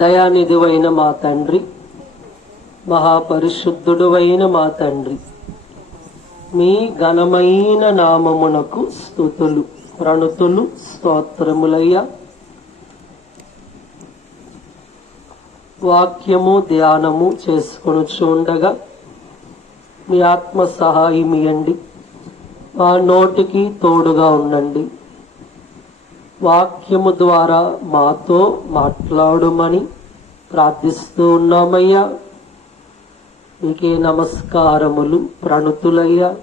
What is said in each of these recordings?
దయానిధివైన మా తండ్రి మహాపరిశుద్ధుడువైన మా తండ్రి మీ ఘనమైన నామమునకు స్థుతులు ప్రణుతులు స్తోత్రములయ్యా. వాక్యము ధ్యానము చేసుకొని చూడగా మీ ఆత్మ సహాయం ఇవ్వండి మా నోటికి తోడుగా ఉండండి. వాక్యము ద్వారా మాతో మాట్లాడుమని ప్రార్థిస్తూ ఉన్నామయ్యా. నీకే నమస్కారములు ప్రణుతులయ్యా.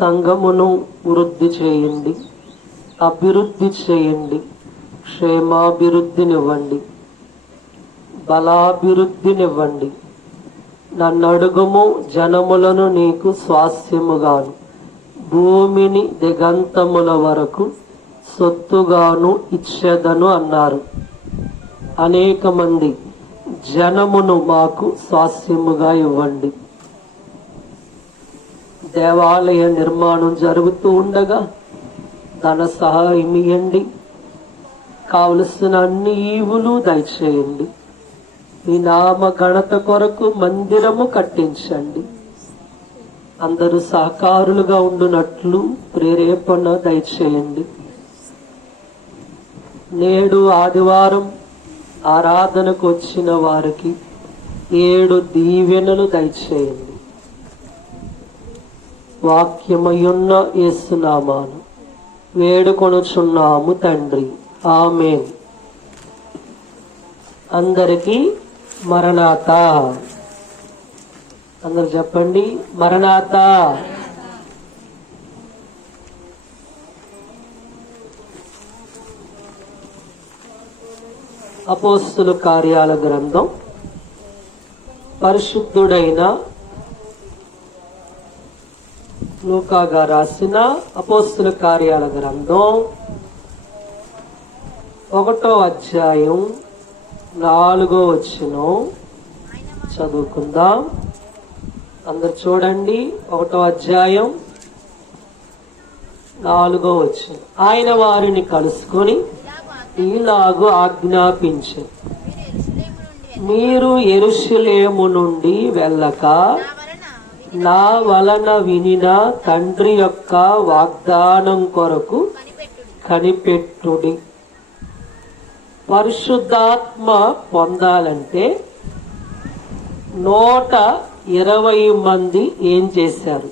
సంఘమును వృద్ధి చేయండి అభివృద్ధి చేయండి క్షేమాభివృద్ధినివ్వండి బలాభివృద్ధినివ్వండి. నన్నడుగుము జనములను నీకు స్వాస్యముగాను. భూమిని దిగంతముల వరకు సొత్తుగాను ఇచ్చేదను అన్నారు. అనేక మంది జనమును మాకు స్వాస్యముగా ఇవ్వండి. దేవాలయ నిర్మాణం జరుగుతూ ఉండగా ధన సహాయం ఇవ్వండి కావలసిన అన్ని ఈవులు దయచేయండి. మీ నామ గణత కొరకు మందిరము కట్టించండి. అందరూ సహకారులుగా ఉండునట్లు ప్రేరేపణ దయచేయండి. నేడు ఆదివారం ఆరాధనకు వచ్చిన వారికి ఏడు దీవెనలు దయచేయండి. వాక్యమయున్న ఏసునామాను వేడుకొనుచున్నాము తండ్రి. ఆమె అందరికీ మరణాత. అందరు చెప్పండి మరణాత. అపోస్తుల కార్యాల గ్రంథం. పరిశుద్ధుడైన లూకాగా రాసిన అపోస్తుల కార్యాల గ్రంథం. ఒకటో అధ్యాయం నాలుగో వచ్చిన చదువుకుందాం. అందరు చూడండి. ఒకటో అధ్యాయం నాలుగో వచ్చిన ఆయన వారిని కలుసుకొని ఈలాగు ఆజ్ఞాపించు. మీరు ఎరుషులేము నుండి వెళ్ళక నా వలన వినిన తండ్రి యొక్క వాగ్దానం కొరకు కనిపెట్టుడి. పరిశుద్ధాత్మ పొందాలంటే నూట ఇరవై మంది ఏం చేశారు?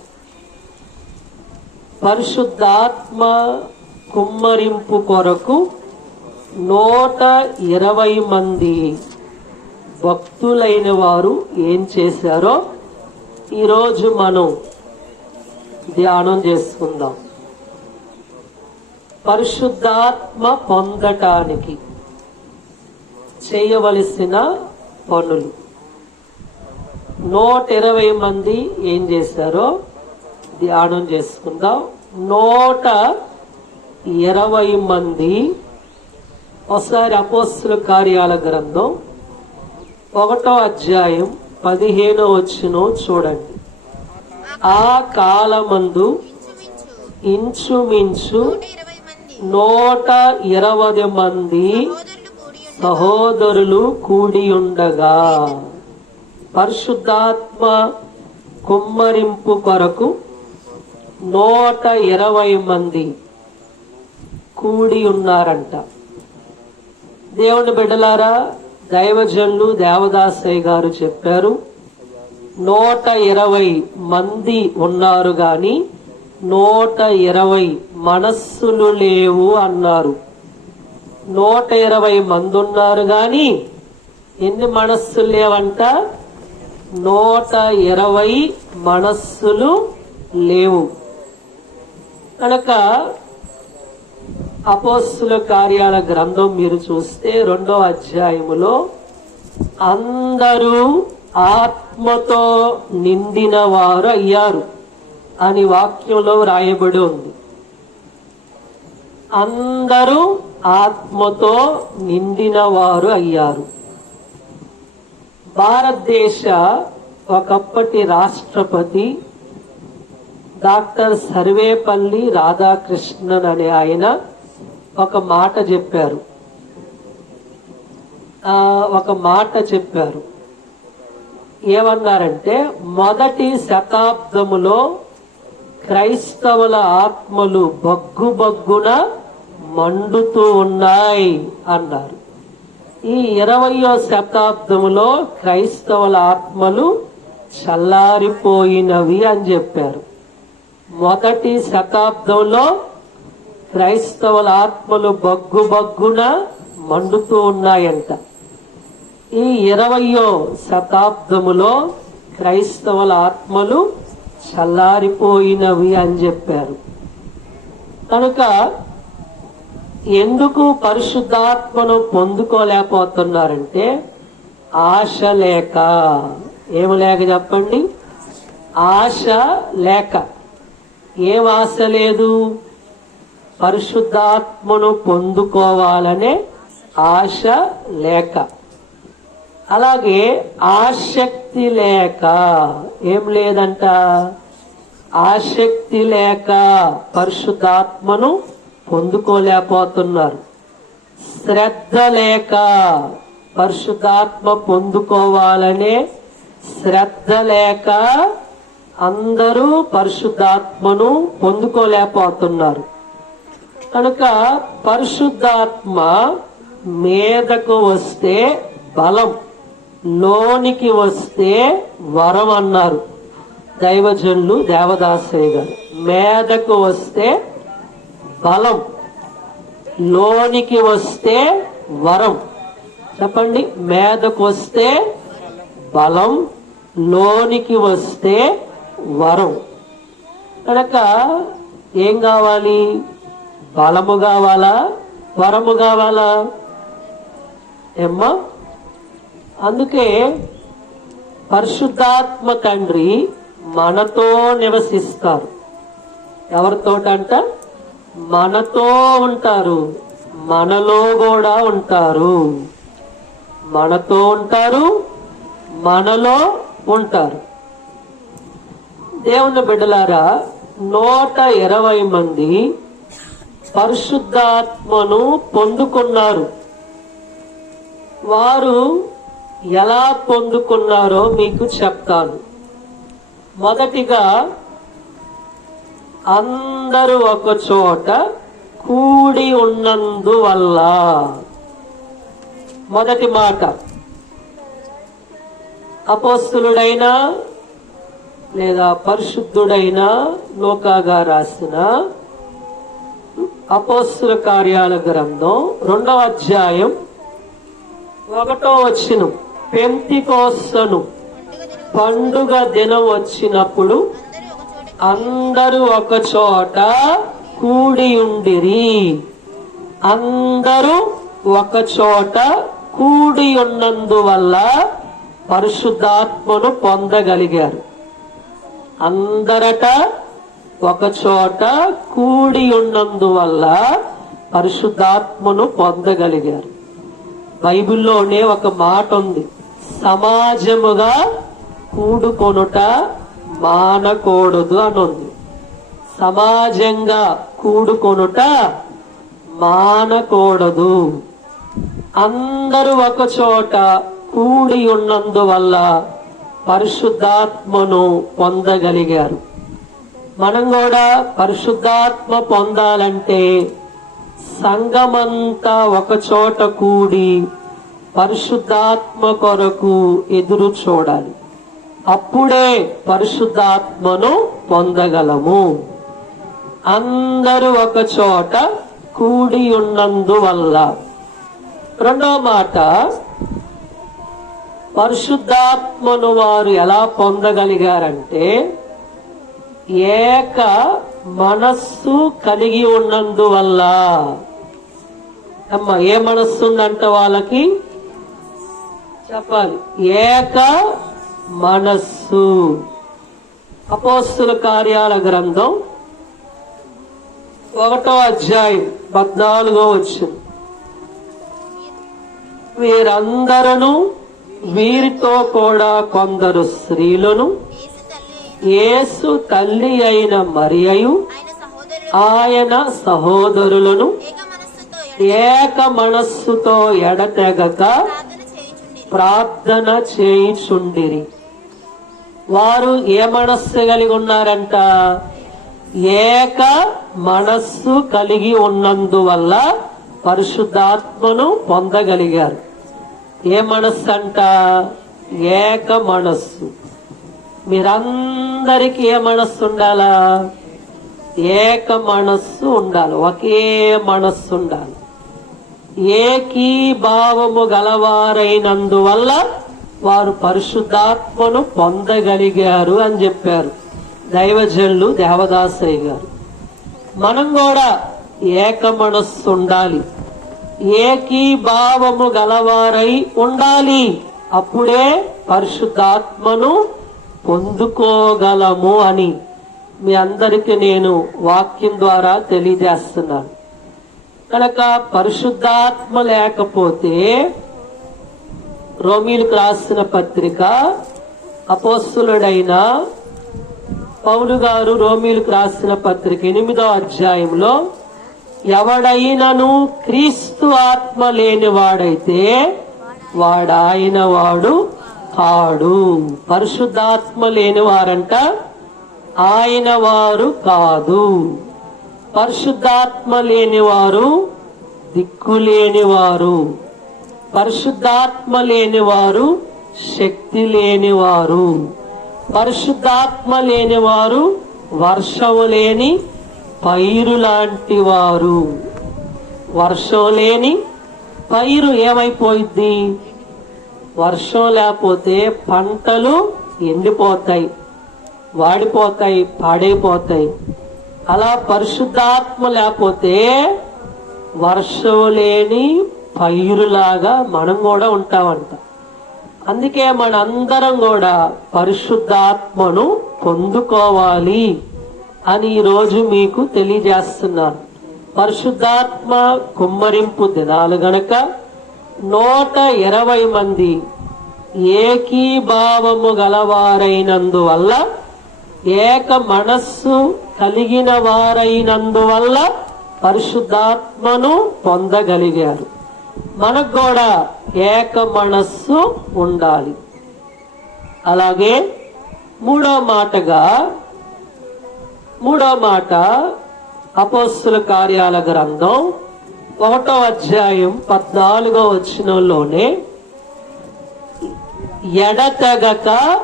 పరిశుద్ధాత్మ కుమ్మరింపు కొరకు నూట ఇరవై మంది భక్తులైన వారు ఏం చేశారో ఈరోజు మనం ధ్యానం చేసుకుందాం. పరిశుద్ధాత్మ పొందటానికి చేయవలసిన పనులు. నూట ఇరవై మంది ఏం చేశారో ధ్యానం చేసుకుందాం. నూట ఇరవై మంది ఒకసారి అపోస్తుల కార్యాల గ్రంథం ఒకటో అధ్యాయం పదిహేనో వచ్చినో చూడండి. ఆ కాలమందు ఇంచుమించు నూట ఇరవై మంది సహోదరులు కూడి ఉండగా పరిశుద్ధాత్మ కుమ్మరింపు కొరకు నూట ఇరవై మంది కూడి ఉన్నారంట. దేవుని బిడ్డలారా దైవజనులు దేవదాసయ్య గారు చెప్పారు నూట ఇరవై మంది ఉన్నారు గాని నూట ఇరవై మనస్సులు లేవు అన్నారు. నూట ఇరవై మంది ఉన్నారు గాని ఎన్ని మనస్సులు లేవంట? నూట ఇరవై మనస్సులు లేవు. కనుక అపోస్తుల కార్యాల గ్రంథం మీరు చూస్తే రెండో అధ్యాయములో అందరూ ఆత్మతో నిండిన వారు అయ్యారు అని వాక్యంలో రాయబడి ఉంది. అందరూ ఆత్మతో నిండిన వారు అయ్యారు. భారతదేశ ఒకప్పటి రాష్ట్రపతి డాక్టర్ సర్వేపల్లి రాధాకృష్ణన్ అనే ఆయన ఒక మాట చెప్పారు. ఒక మాట చెప్పారు. ఏమన్నారంటే మొదటి శతాబ్దములో క్రైస్తవుల ఆత్మలు బగ్గుబగ్గున మండుతూ ఉన్నాయి అన్నారు. ఈ ఇరవయో శతాబ్దములో క్రైస్తవుల ఆత్మలు చల్లారిపోయినవి అని చెప్పారు. మొదటి శతాబ్దంలో క్రైస్తవుల ఆత్మలు బగ్గు బగ్గున మండుతూ ఉన్నాయంట. ఈ ఇరవయో శతాబ్దములో క్రైస్తవుల ఆత్మలు చల్లారిపోయినవి అని చెప్పారు. కనుక ఎందుకు పరిశుద్ధాత్మను పొందుకోలేకపోతున్నారంటే ఆశ లేక. ఏమి లేక చెప్పండి? ఆశ లేక. ఏం ఆశ లేదు? పరిశుద్ధాత్మను పొందుకోవాలనే ఆశ లేక. అలాగే ఆసక్తి లేక. ఏం లేదంట? ఆసక్తి లేక పరిశుద్ధాత్మను పొందుకోలేకపోతున్నారు. శ్రద్ధ లేక పరిశుద్ధాత్మ పొందుకోవాలనే శ్రద్ధ లేక అందరూ పరిశుద్ధాత్మను పొందుకోలేకపోతున్నారు. కనుక పరిశుద్ధాత్మ మీదకు వస్తే బలం లోనికి వస్తే వరం అన్నారు. దైవజనులు దేవదాసయ్య గారు మేదకు వస్తే బలం లోనికి వస్తే వరం. చెప్పండి మేదకు వస్తే బలం లోనికి వస్తే వరం. కనుక ఏం కావాలి? బలము కావాలా? వరము కావాలా? ఏమ్మా? అందుకే పరిశుద్ధాత్మ తండ్రి మనతో నివసిస్తారు. ఎవరితోటంట? మనతో ఉంటారు. మనలో కూడా ఉంటారు. మనతో ఉంటారు మనలో ఉంటారు. దేవుని బిడ్డలారా నూట ఇరవై మంది పరిశుద్ధాత్మను పొందుకున్నారు. వారు ఎలా పొందుకున్నారో మీకు చెప్తాను. మొదటిగా అందరూ ఒక చోట కూడి ఉన్నందువల్ల. మొదటి మాట అపోస్తులుడైనా లేదా పరిశుద్ధుడైన లోకాగా రాసిన అపోస్తుల కార్యాల గ్రంథం రెండవ అధ్యాయం ఒకటో వచ్చిన పెంతికోస్తను పండుగ దినం వచ్చినప్పుడు అందరూ ఒక చోట అందరూ ఒక చోట కూడి ఉండిరి. అందరూ ఒక చోట కూడి ఉన్నందువల్ల పరిశుద్ధాత్మను పొందగలిగారు. అందరట ఒక చోట కూడి ఉన్నందువల్ల పరిశుద్ధాత్మను పొందగలిగారు. బైబిల్లోనే ఒక మాట ఉంది సమాజముగా కూడుకొనుట మానకూడదు అని ఉంది సమాజంగా కూడుకొనుట మానకూడదు. అందరూ ఒక చోట కూడి ఉన్నందువల్ల పరిశుద్ధాత్మను పొందగలిగారు. మనం కూడా పరిశుద్ధాత్మ పొందాలంటే సంఘమంతా ఒక చోట కూడి పరిశుద్ధాత్మ కొరకు ఎదురు చూడాలి. అప్పుడే పరిశుద్ధాత్మను పొందగలము. అందరూ ఒక చోట కూడి ఉన్నందువల్ల. రెండో మాట పరిశుద్ధాత్మను వారు ఎలా పొందగలిగారంటే ఏక మనస్సు కలిగి ఉన్నందువల్ల. అమ్మ ఏ మనస్సు ఉందంట వాళ్ళకి? చెప్పాలి. ఏక మనస్సు. అపోస్తుల కార్యాల గ్రంథం ఒకటో అధ్యాయం పద్నాలుగో వచ్చింది వీరందరూ వీరితో కూడా కొందరు స్త్రీలను యేసు తల్లి అయిన మరియు మరియయు ఆయన సహోదరులను ఏక మనస్సుతో ఎడతెగక ప్రార్థన ప్రార్థన చేయుచుండిరి. వారు ఏ మనస్సు కలిగి ఉన్నారంట? ఏక మనస్సు కలిగి ఉన్నందువల్ల పరిశుద్ధాత్మను పొందగలిగారు. ఏ మనస్సు అంట ఏక మనస్సు. మీరందరికీ ఏ మనస్సు ఉండాలా? ఏక మనస్సు ఉండాలి. ఒకే మనస్సు ఉండాలి. ఏకీభావము గలవారైనందువల్ల వారు పరిశుద్ధాత్మను పొందగలిగారు అని చెప్పారు దైవజనులు దేవదాసయ్య గారు. మనం కూడా ఏక మనస్సు ఉండాలి. ఏకీభావము గలవారై ఉండాలి. అప్పుడే పరిశుద్ధాత్మను పొందుకోగలము అని మీ అందరికీ నేను వాక్యం ద్వారా తెలియజేస్తున్నాను. కనుక పరిశుద్ధాత్మ లేకపోతే రోమిలకు రాసిన పత్రిక అపోస్తులుడైన పౌలు గారు రోమిలకు రాసిన పత్రిక ఎనిమిదో అధ్యాయంలో ఎవడైనను క్రీస్తు ఆత్మ లేనివాడైతే వాడాయన వాడు కాడు. పరిశుద్ధాత్మ లేనివారంట ఆయన వారు కాదు. పరిశుద్ధాత్మ లేనివారు దిక్కు లేనివారు. పరిశుద్ధాత్మ లేనివారు శక్తి లేనివారు. పరిశుద్ధాత్మ లేనివారు వర్షము లేని పైరు లాంటి వారు. వర్షం లేని పైరు ఏమైపోయింది వర్షం లేకపోతే పంటలు ఎండిపోతాయి వాడిపోతాయి పాడైపోతాయి. అలా పరిశుద్ధాత్మ లేకపోతే వర్షం లేని పైరులాగా మనం కూడా ఉంటామంట. అందుకే మనందరం కూడా పరిశుద్ధాత్మను పొందుకోవాలి అని ఈరోజు మీకు తెలియజేస్తున్నాను. పరిశుద్ధాత్మ కుమ్మరింపు దినాలు గనక నూట ఇరవై మంది ఏకీభావము గలవారైనందువల్ల ఏక మనస్సు కలిగిన వారైనందువల్ల పరిశుద్ధాత్మను పొందగలిగారు. మనకు కూడా ఏక మనస్సు ఉండాలి. అలాగే మూడో మాటగా మూడో మాట అపోస్తుల కార్యాల గ్రంథం ఒకటో అధ్యాయం పద్నాలుగో వచ్చినంలోనే ఎడతెగక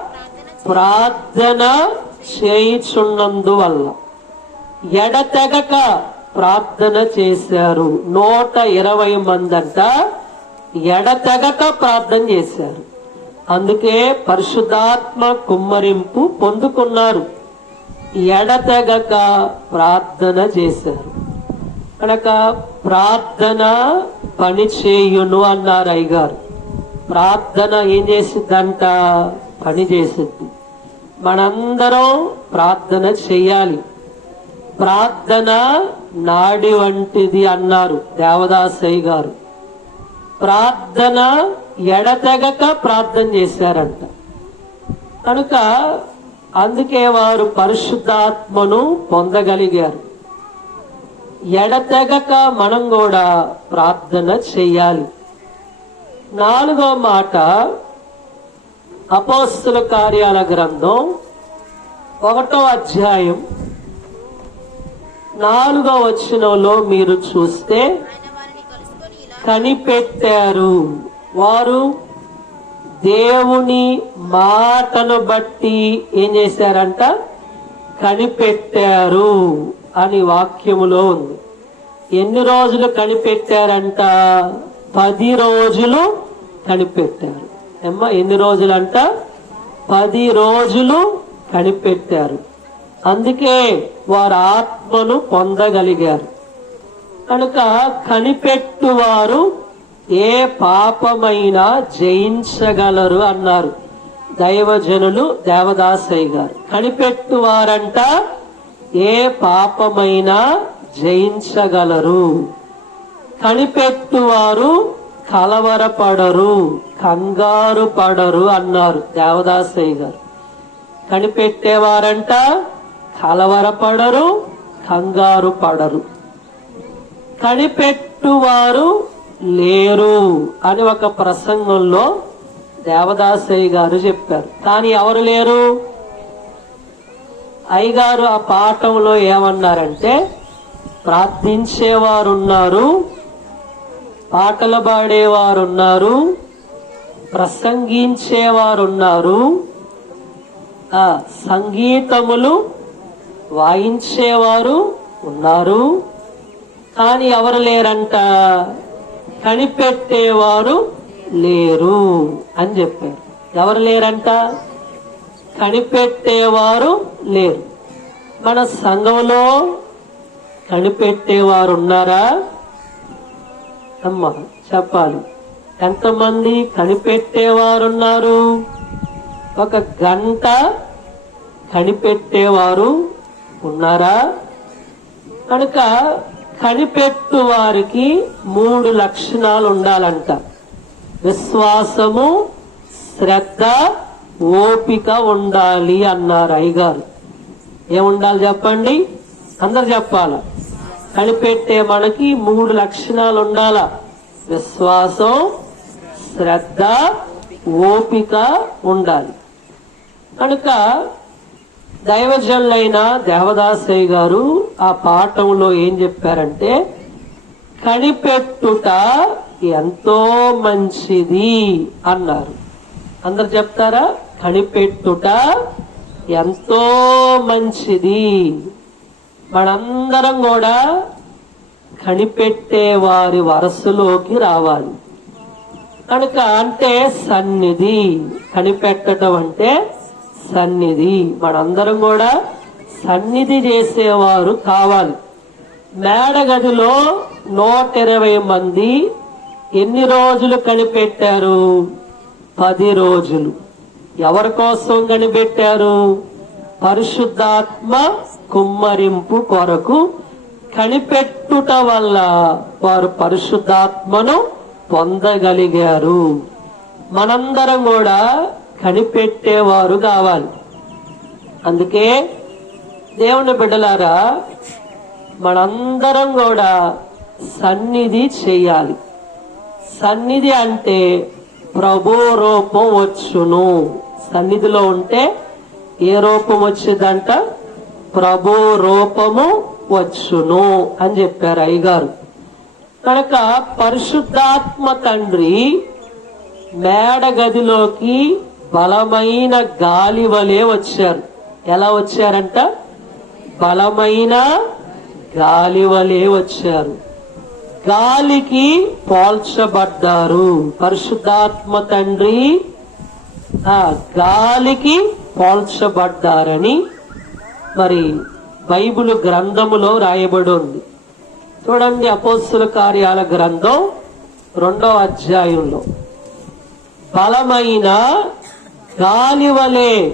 ప్రార్థన చేయుచున్నందువల్ల. ఎడతెగక ప్రార్థన చేశారు. నూట ఇరవై మందంట ఎడతెగక ప్రార్థన చేశారు. అందుకే పరిశుద్ధాత్మ కుమ్మరింపు పొందుకున్నారు. ఎడతెగక ప్రార్థన చేశారు. కనుక ప్రార్థన పని చేయును అన్నారు అయ్యగారు. ప్రార్థన ఏం చేసిద్దంట? పని చేసిద్ది. మనందరం ప్రార్థన చెయ్యాలి ప్రార్థన నాడి వంటిది అన్నారు దేవదాసయ్య గారు ప్రార్థన ఎడతెగక ప్రార్థన చేశారంట. కనుక అందుకే వారు పరిశుద్ధాత్మను పొందగలిగారు. ఎడతెగక మనం కూడా ప్రార్థన చెయ్యాలి నాలుగో మాట అపోస్తుల కార్యాల గ్రంథం ఒకటో అధ్యాయం నాలుగో వచనంలో మీరు చూస్తే కనిపెట్టారు. వారు దేవుని మాటను బట్టి ఏం చేశారంట? కనిపెట్టారు. అని వాక్యములో ఉంది. ఎన్ని రోజులు కనిపెట్టారంట? పది రోజులు కనిపెట్టారు. ఎమ్మ ఎన్ని రోజులంట? పది రోజులు కనిపెట్టారు. అందుకే వారు ఆత్మను పొందగలిగారు. కనుక కనిపెట్టువారు ఏ పాపమైనా జయించగలరు అన్నారు దైవజనులు దేవదాసయ్య గారు. కనిపెట్టువారంట ఏ పాపమైనా జయించగలరు. కనిపెట్టువారు కలవరపడరు కంగారు పడరు అన్నారు దేవదాసయ్య గారు. కనిపెట్టేవారంట కలవరపడరు కంగారు పడరు. కనిపెట్టువారు లేరు అని ఒక ప్రసంగంలో దేవదాసయ్య గారు చెప్పారు. కానీ ఎవరు లేరు? అయ్యగారు ఆ పాఠంలో ఏమన్నారంటే ప్రార్థించేవారు ఉన్నారు పాటలు పాడేవారున్నారు ప్రసంగించేవారున్నారు సంగీతములు వాయించేవారు ఉన్నారు కానీ ఎవరు లేరంట? కనిపెట్టేవారు లేరు అని చెప్పారు. ఎవరు లేరంట? కనిపెట్టేవారు లేరు. మన సంఘంలో కనిపెట్టేవారు ఉన్నారా అమ్మా చెప్పాలి. ఎంతమంది కనిపెట్టేవారు ఉన్నారు ఒక గంట కనిపెట్టేవారు ఉన్నారా? కనుక కనిపెట్టు వారికి మూడు లక్షణాలు ఉండాలంట విశ్వాసము శ్రద్ధ ఓపిక ఉండాలి అన్నారు అయ్యగారు. ఏముండాలి చెప్పండి? అందరు చెప్పాల? కనిపెట్టే మనకి మూడు లక్షణాలు ఉండాల? విశ్వాసం శ్రద్ధ ఓపిక ఉండాలి. కనుక దైవజనులైన దేవదాసయ్య గారు ఆ పాఠంలో ఏం చెప్పారంటే కనిపెట్టుట ఎంతో మంచిది అన్నారు. అందరు చెప్తారా? కనిపెట్టుట ఎంతో మంచిది. మనందరం కూడా కనిపెట్టే వారి వరసలోకి రావాలి. కనుక అంటే సన్నిధి. కనిపెట్టడం అంటే సన్నిధి. మనందరం కూడా సన్నిధి చేసేవారు కావాలి. మేడగదిలో నూట ఇరవై మంది ఎన్ని రోజులు కనిపెట్టారు? పది రోజులు. ఎవరి కోసం కనిపెట్టారు? పరిశుద్ధాత్మ కుమ్మరింపు కొరకు కనిపెట్టుట వల్ల వారు పరిశుద్ధాత్మను పొందగలిగారు. మనందరం కూడా కనిపెట్టేవారు కావాలి. అందుకే దేవుని బిడ్డలారా మనందరం కూడా సన్నిధి చేయాలి. సన్నిధి అంటే ప్రభు రూపం వచ్చును. సన్నిధిలో ఉంటే ఏ రూపం వచ్చిందంట? ప్రభు రూపము వచ్చును అని చెప్పారు అయ్యగారు. కనుక పరిశుద్ధాత్మ తండ్రి మేడ గదిలోకి బలమైన గాలి వలె వచ్చారు. ఎలా వచ్చారంట? బలమైన గాలి వలె వచ్చారు. గాలికి పోల్చబడ్డారు. పరిశుద్ధాత్మ తండ్రి గాలికి పోల్చబడ్డారని మరి బైబిల్ గ్రంథములో రాయబడి ఉంది. చూడండి అపోస్తుల కార్యాల గ్రంథం రెండో అధ్యాయంలో. బలమైన గాలి వలె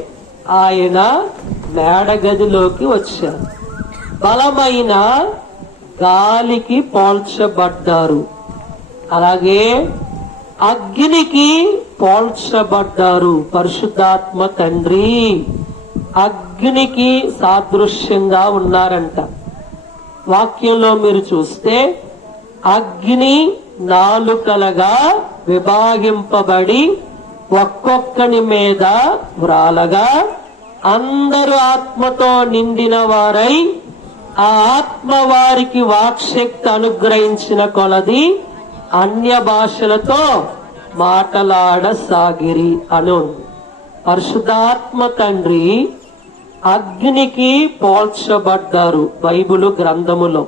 ఆయన మేడగదిలోకి వచ్చారు. బలమైన గాలికి పోల్చబడ్డారు. అలాగే అగ్నికి పోల్చబడ్డారు పరిశుద్ధాత్మ తండ్రి. అగ్నికి సాదృశ్యంగా ఉన్నారంట. వాక్యంలో మీరు చూస్తే అగ్ని నాలుకలగా విభాగింపబడి ఒక్కొక్కని మీద వ్రాలగా అందరూ ఆత్మతో నిండిన వారై ఆ ఆత్మ వారికి వాక్శక్తి అనుగ్రహించిన కొలది అన్య భాషలతో మాటలాడసాగిరి అను. పరిశుద్ధాత్మ తండ్రి అగ్నికి పోల్చబడ్డారు బైబుల్ గ్రంథములో.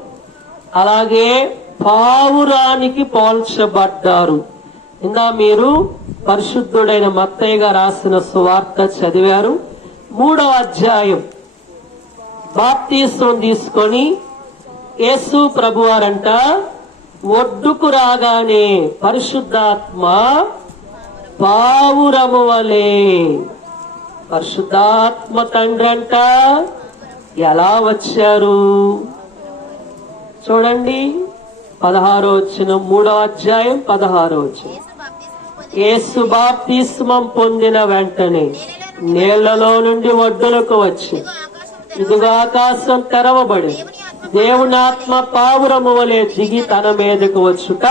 అలాగే పావురానికి పోల్చబడ్డారు. ఇందా మీరు పరిశుద్ధుడైన మత్తయ్యగా రాసిన సువార్త చదివారు. మూడవ అధ్యాయం. బాప్తీసం తీసుకొని యేసు ప్రభువారంట ఒడ్డుకు రాగానే పరిశుద్ధాత్మ పావురము వలే పరిశుద్ధాత్మ తండ్రి అంట ఎలా వచ్చారు? చూడండి పదహారో వచ్చిన మూడో అధ్యాయం పదహారో వచ్చిన ఏసు బాప్తిస్మం పొందిన వెంటనే నీళ్ళలో నుండి ఒడ్డులకు వచ్చి ఇదిగో ఆకాశం తెరవబడింది. దేవునాత్మ పావురము వలె దిగి తన మీదకు వచ్చుట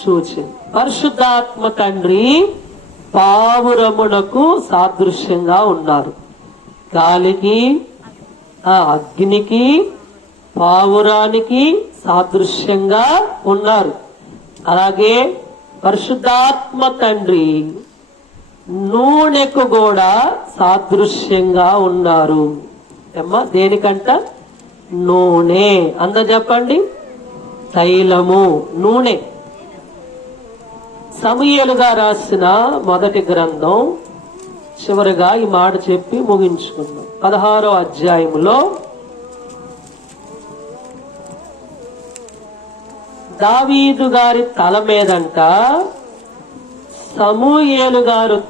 చూచింది పరిశుద్ధాత్మ తండ్రి పావురమునకు సాదృశ్యంగా ఉన్నారు. గాలికి ఆ అగ్నికి పావురానికి సాదృశ్యంగా ఉన్నారు. అలాగే పరిశుద్ధాత్మ తండ్రి నూనెకు కూడా సాదృశ్యంగా ఉన్నారు. అమ్మా దేనికంట? నూనె. అంద చెప్పండి. తైలము నూనె. సమయలుగా రాసిన మొదటి గ్రంథం చివరిగా ఈ మాట చెప్పి ముగించుకుందాం. పదహారో అధ్యాయములో దావీదు గారి తల మీదంట సమూయేలు గారు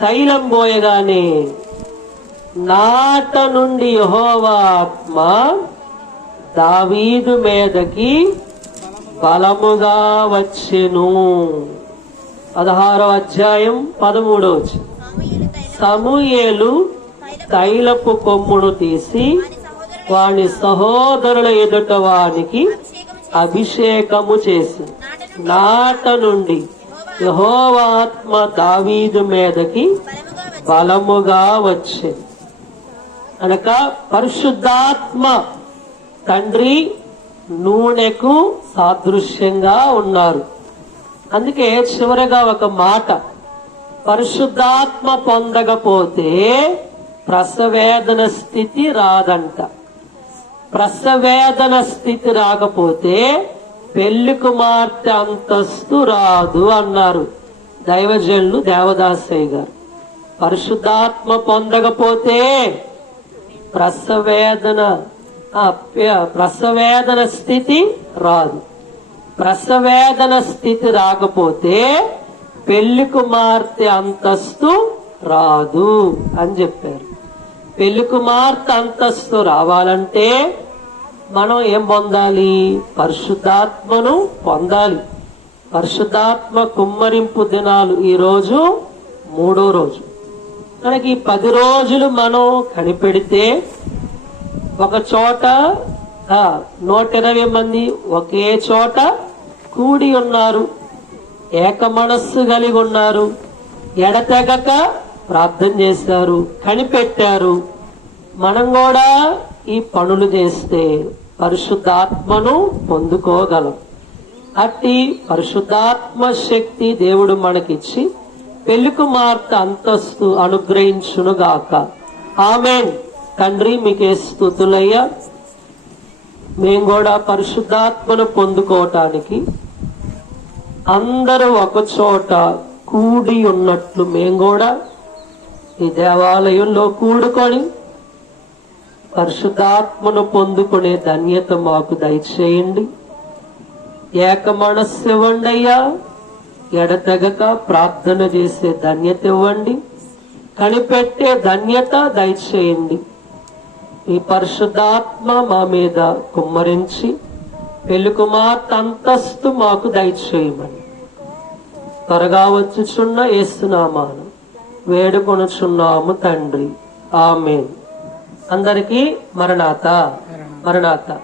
తైలం పోయగానే నాట నుండి యహోవాత్మ దావీదు మీదకి బలముగా వచ్చెను. పదహారో అధ్యాయం పదమూడో సమూయేలు తైలపు కొమ్మును తీసి వాని సహోదరుల ఎదుట వానికి అభిషేకము చేసి నాట నుండి యహోవాత్మ దావీదు మీదకి బలముగా వచ్చి బలముగా వచ్చింది అనక పరిశుద్ధాత్మ తండ్రి నూనెకు సాదృశ్యంగా ఉన్నారు. అందుకే చివరగా ఒక మాట పరిశుద్ధాత్మ పొందకపోతే ప్రసవేదన స్థితి రాదంట. ప్రసవేదన స్థితి రాకపోతే పెళ్ళి కుమార్తె అంతస్తు రాదు అన్నారు దైవజనులు దేవదాసయ్య గారు. పరిశుద్ధాత్మ పొందకపోతే ప్రసవేదన ప్రసవేదన స్థితి రాదు. ప్రసవేదన స్థితి రాకపోతే పెళ్ళి కుమార్తె అంతస్తు రాదు అని చెప్పారు. పెళ్ళి కుమార్తె అంతస్తు రావాలంటే మనం ఏం పొందాలి? పరిశుద్ధాత్మను పొందాలి. పరిశుద్ధాత్మ కుమ్మరింపు దినాలు ఈరోజు మూడో రోజు. మనకి పది రోజులు మనం కనిపెడితే ఒక చోట నూట ఇరవై మంది ఒకే చోట కూడి ఉన్నారు. ఏక మనస్సు కలిగి ఉన్నారు. ఎడతెగక ప్రార్థన చేశారు కనిపెట్టారు. మనం కూడా ఈ పనులు చేస్తే పరిశుద్ధాత్మను పొందుకోగలం. అట్టి పరిశుద్ధాత్మ శక్తి దేవుడు మనకిచ్చి పెళ్ళి కుమార్తె అంతస్తు అనుగ్రహించునుగాక. ఆమె తండ్రి మీకే స్థుతులయ్యా. మేము కూడా పరిశుద్ధాత్మను పొందుకోవటానికి అందరూ ఒక చోట కూడి ఉన్నట్లు మేము కూడా ఈ దేవాలయంలో కూడుకొని పరిశుద్ధాత్మను పొందుకునే ధన్యత మాకు దయచేయండి. ఏక మనస్సు ఇవ్వండి అయ్యా ఎడతెగక ప్రార్థన చేసే ధన్యత ఇవ్వండి. కనిపెట్టే ధన్యత దయచేయండి. ఈ పరిశుద్ధాత్మ మా మీద కుమ్మరించి పెళ్ళి కుమార్తె అంతస్తు మాకు దయచేయమని. త్వరగా వచ్చుచున్న ఏసునామాను వేడుకొనుచున్నాము తండ్రి. ఆమె అందరికీ మరణాత. మరణాత.